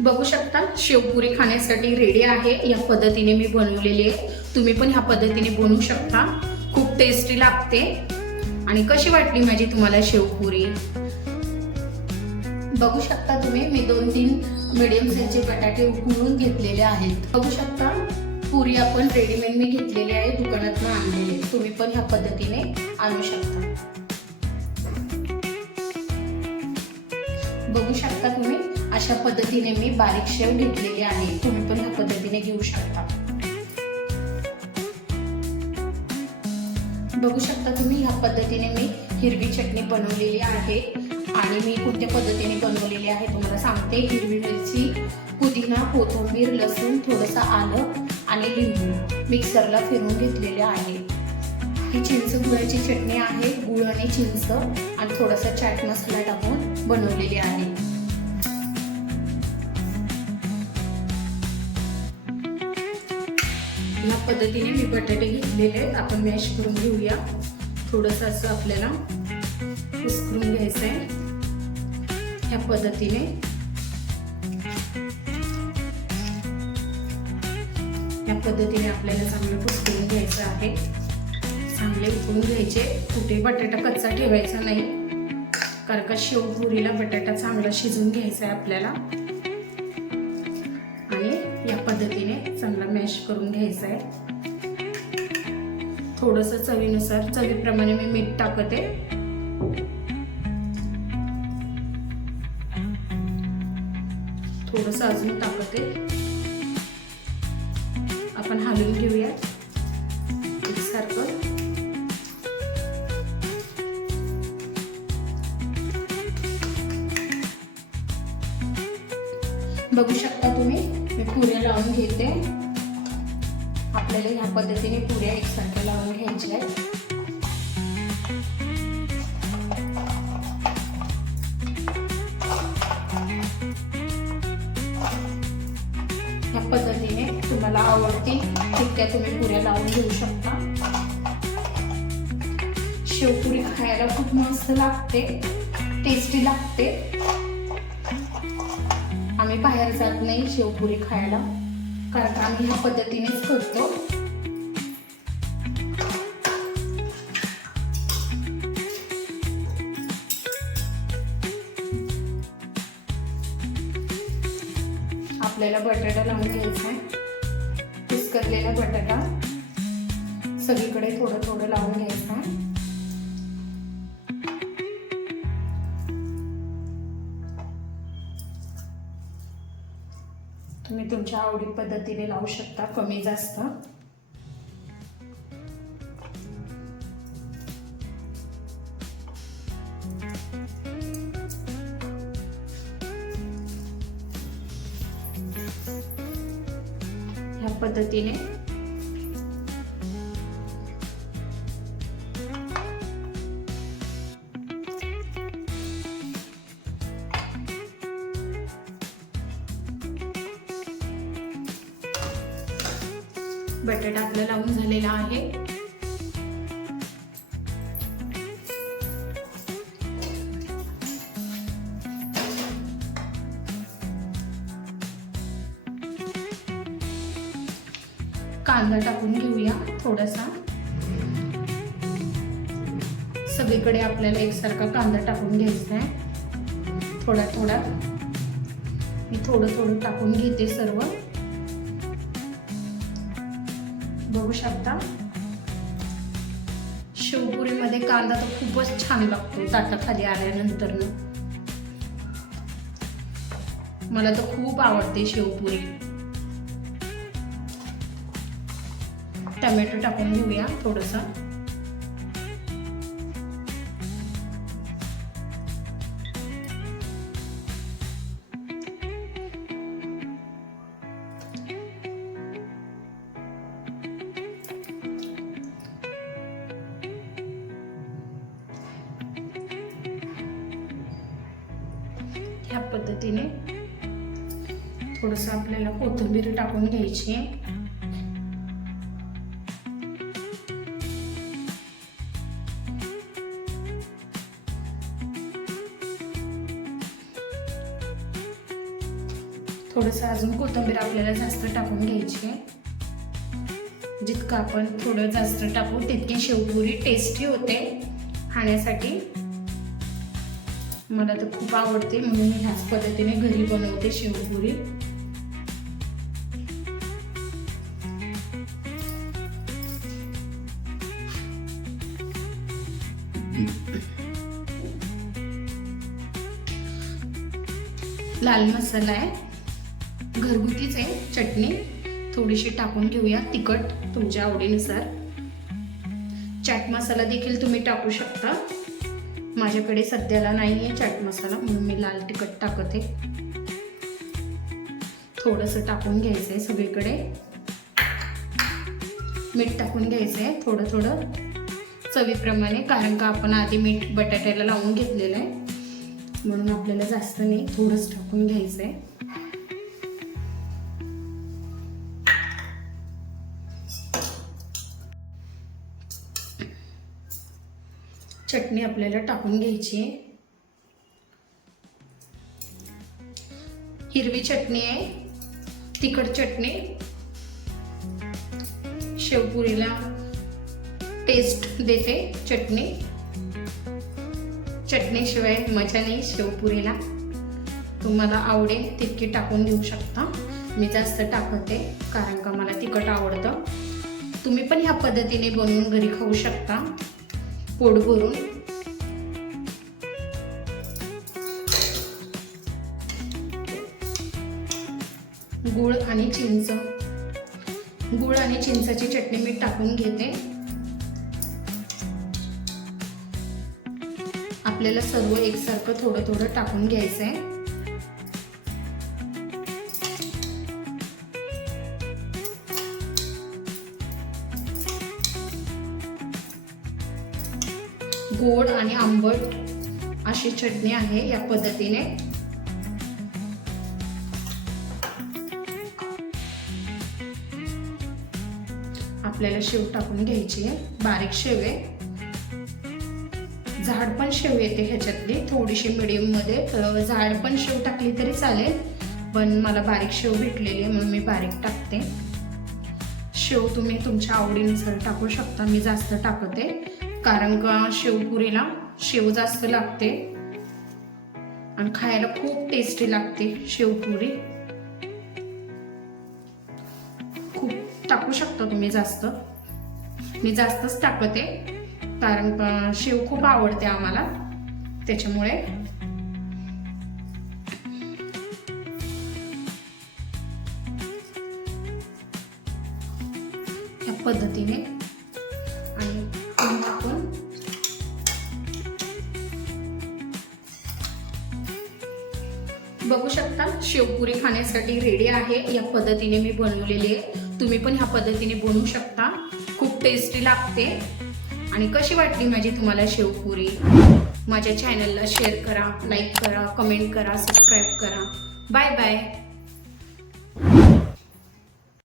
बघू शकता शेवपुरी खाण्यासाठी रेडी आहे. या पद्धतीने मी बनवलेली आहे. तुम्ही पण ह्या पद्धतीने बनवू शकता. खूप टेस्टी लागते. आणि कशी वाटली माझी तुम्हाला शेवपुरी? बघू शकता तुम्ही मी दोन तीन मिडियम साईजचे बटाटे उकळून घेतलेले आहेत. बघू शकता पुरी आपण रेडीमेड मी घेतलेली आहे. दुकानात आणलेली तुम्ही पण ह्या पद्धतीने आणू शकता. बघू शकता तुम्ही अशा पद्धतीने मी बारीक शेव घेतलेली आहे. तुम्ही पण ह्या पद्धतीने घेऊ शकता. बघू शकता तुम्ही ह्या पद्धतीने मी हिरवी चटणी बनवलेली आहे. आणि मी कोणत्या पद्धतीने बनवलेली आहे तुम्हाला सांगते. हिरवी मिरची पुदिना कोथिंबीर लसूण थोडंसं आलं आणि लिंबू मिक्सरला फिरून घेतलेले आहे. ही चिंच गुळाची चटणी आहे. गुळ आणि चिंच आणि थोडासा चाट मसाला टाकून बनवलेली आहे. या पद्धतीने मी बटाटे घेतलेले आहेत. आपण मॅश करून घेऊया. थोडंसं असं आपल्याला कुस्करून घ्यायचं आहे. ह्या पद्धतीने. या पद्धतीने आपल्याला चांगलं उकळून घ्यायचं आहे. चांगले उकळून घ्यायचे. कुठे बटाटा कच्चा ठेवायचा नाही. कारण का शेवपुरीला बटाटा चांगला शिजून घ्यायचा आहे आपल्याला. मॅश करून घ्यायचं आहे थोडस चवीनुसार चवीप्रमाणे मी मीठ टाकते. थोडस अजून टाकते. आपण हलवून घेऊया. एकसारखं. बघू शकता तुम्ही मी पुऱ्या लावून घेते. आपल्याला ह्या पद्धतीने पुऱ्या एकसारख्या लावून घ्यायच्या आहेत. ह्या पद्धतीने तुम्हाला आवडती तितक्या तुम्ही पुऱ्या लावून घेऊ शकता. शेवपुरी खायला खूप मस्त लागते टेस्टी लागते. आम्ही बाहेर जात नाही शेवपुरी खायला कारण आम्ही ह्या पद्धतीनेच करतो. आपल्याला बटाटा लावून घ्यायचा आहे. कुस्करलेला बटाटा सगळीकडे थोडं थोडं लावून घ्यायचं आहे. तुम्ही तुमच्या आवडी पद्धतीने लावू शकता कमी जास्त. पद्धतीने. बटाटा आपला लावून झालेला आहे. कांदा टाकून घेऊया थोडासा. सगळीकडे आपल्याला एकसारखा कांदा टाकून घ्यायचा आहे थोडा थोडा. मी थोडं थोडं टाकून घेते सर्व. बघू शकता. शेवपुरीमध्ये कांदा तर खूपच छान लागतो ताटाखाली आल्यानंतर मला तर खूप आवडते शेवपुरी. टमॅटो टाकून घेऊया थोडस. ह्या पद्धतीने थोडस आपल्याला कोथिंबीर टाकून घ्यायची. थोडंसं अजून कोथिंबीर आपल्याला जास्त टाकून घ्यायची आहे. जितकं आपण थोडं जास्त टाकू तितकी शेवपुरी टेस्टी होते. खाण्यासाठी. मला तर खूप आवडते म्हणून मी ह्याच पद्धतीने घरी बनवते शेवपुरी. लाल मसाला आहे. घरगुतीच आहे. चटणी थोडीशी टाकून घेऊया. तिखट तुमच्या आवडीनुसार. चाट मसाला देखील तुम्ही टाकू शकता. माझ्याकडे सध्याला नाही आहे चाट मसाला म्हणून मी लाल तिखट टाकत आहे. थोडंसं टाकून घ्यायचं आहे सगळीकडे. मीठ टाकून घ्यायचं आहे थोडं थोडं. चवीप्रमाणे कारण का आपण आधी मीठ बटाट्याला लावून घेतलेलं आहे. म्हणून आपल्याला जास्त नाही थोडंच टाकून घ्यायचं आहे चटणी आपल्याला टाकून घ्यायची आहे. हिरवी चटणी आहे तिखट चटणी शेवपुरीला टेस्ट देते चटणी. चटणीशिवाय मजा नाही शेवपुरीला. तुम्हाला आवडेल तितकी टाकून देऊ शकता. मी जास्त टाकते कारण का मला तिखट आवडतं. तुम्ही पण ह्या पद्धतीने बनवून घरी खाऊ शकता. पोट भरून गुळ आणि चिंच. गुळ आणि चिंचाची चटणी मी टाकून घेते. आपल्याला सर्व एकसारखं थोडं थोडं टाकून घ्यायचं आहे गोड आणि आंबट अशी चटणी आहे या पद्धतीने. आपल्याला शेव टाकून घ्यायची आहे. बारीक शेव आहे. झाड पण शेव येते ह्याच्यातली. थोडीशी मिडियममध्ये. तर झाड पण शेव टाकली तरी चालेल. पण मला बारीक शेव भेटलेली आहे म्हणून मी बारीक टाकते. शेव तुम्ही तुमच्या आवडीनुसार टाकू शकता. मी जास्त टाकते. कारण का शेवपुरीला शेव जास्त लागते? आणि खायला खूप टेस्टी लागते शेवपुरी. खूप टाकू शकता तुम्ही जास्त. मी जास्तच टाकते कारण शेव खूप आवडते आम्हाला. त्याच्यामुळे. या पद्धतीने शेवपुरी खाण्यासाठी रेडी आहे. या पद्धतीने मी बनवलेली आहे तुम्ही पण ह्या पद्धतीने बनवू शकता. खूप टेस्टी लागते. आणि कशी वाटली माझी तुम्हाला शेवपुरी? माझ्या चॅनलला शेअर करा लाईक करा कमेंट करा सबस्क्राईब करा. Bye bye